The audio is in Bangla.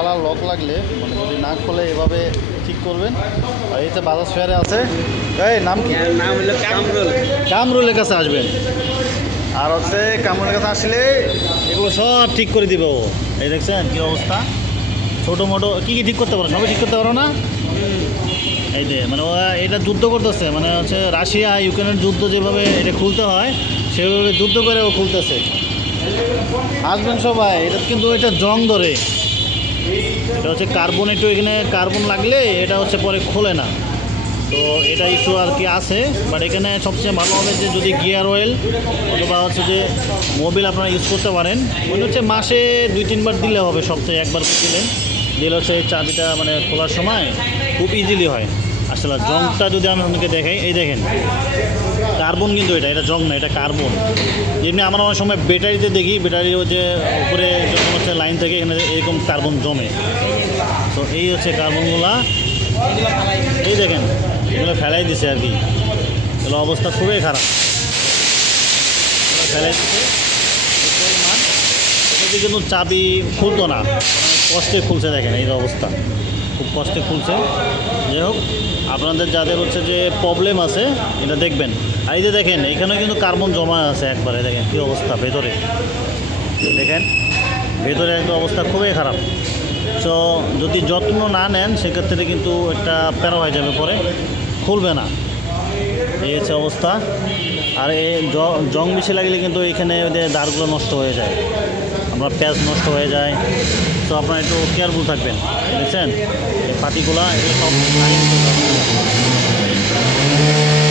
তালা লক লাগলে মানে যদি না খোলে এভাবে ঠিক করবেন। আর এই তো বাজাজ ফেয়ারে আছে। এই নাম কি? নাম হলো কামরুল। কামরুলের কাছে আসবেন। আর হচ্ছে কামরুলের কাছে আসলে এগুলো সব ঠিক করে দিবে ও। এই দেখছেন কী অবস্থা, ছোটো মোটো কী কী ঠিক করতে পারো, সবই ঠিক করতে পারো না? এই যে মানে ও এটা যুদ্ধ করতেছে, মানে হচ্ছে রাশিয়া ইউক্রেনের যুদ্ধ যেভাবে এটা খুলতে হয় সেভাবে যুদ্ধ করে ও খুলতেছে। আসবেন সবাই। এটা কিন্তু এটা জং ধরে, এটা হচ্ছে কার্বন, একটু এখানে কার্বন লাগলে এটা হচ্ছে পরে খোলে না। তো এটা একটু আর কি আছে, বাট এখানে সবচেয়ে ভালো হবে যে যদি গিয়ার অয়েল অথবা হচ্ছে যে মোবিল আপনারা ইউজ করতে পারেন। মনে হচ্ছে মাসে 2-3 বার দিলে হবে, সপ্তাহে একবার দিলেন, দিলে হচ্ছে এই চাবিটা মানে খোলার সময় খুব ইজিলি হয়। আসলে জংটা যদি আমি আপনাকে দেখাই, এই দেখেন কার্বন, কিন্তু এটা জং না, এটা কার্বন। যেমনি আমরা অনেক সময় ব্যাটারিতে দেখি, ব্যাটারি যে উপরে যখন হচ্ছে লাইন থেকে এখানে এরকম কার্বন জমে, তো এই হচ্ছে কার্বনগুলা। এই দেখেন এগুলো ফেলাই দিছে আর কি, এগুলো অবস্থা খুবই খারাপ, ফেলাই দিচ্ছে। এটাতে কিন্তু চাবি খুলতো না, কষ্টে খুলছে, দেখেন এই অবস্থা, খুব কষ্টে খুলছে। যাই হোক, আপনাদের যাদের হচ্ছে যে প্রবলেম আছে এটা দেখবেন। আর এই যে দেখেন এখানেও কিন্তু কার্বন জমা আছে একবারে, দেখেন কী অবস্থা ভেতরে, দেখেন ভেতরে একটা অবস্থা খুবই খারাপ। সো যদি যত্ন না নেন সেক্ষেত্রে কিন্তু একটা প্যারা হয়ে যাবে, পরে খুলবে না, এই হচ্ছে অবস্থা। আর এই জং বেশি লাগলে কিন্তু এখানে ওদের দাঁড়গুলো নষ্ট হয়ে যায়, আমরা প্যাঁচ নষ্ট হয়ে যায়। তো আপনারা একটু কেয়ারফুল থাকবেন। দেখছেন এই পাতিগুলা, এই সব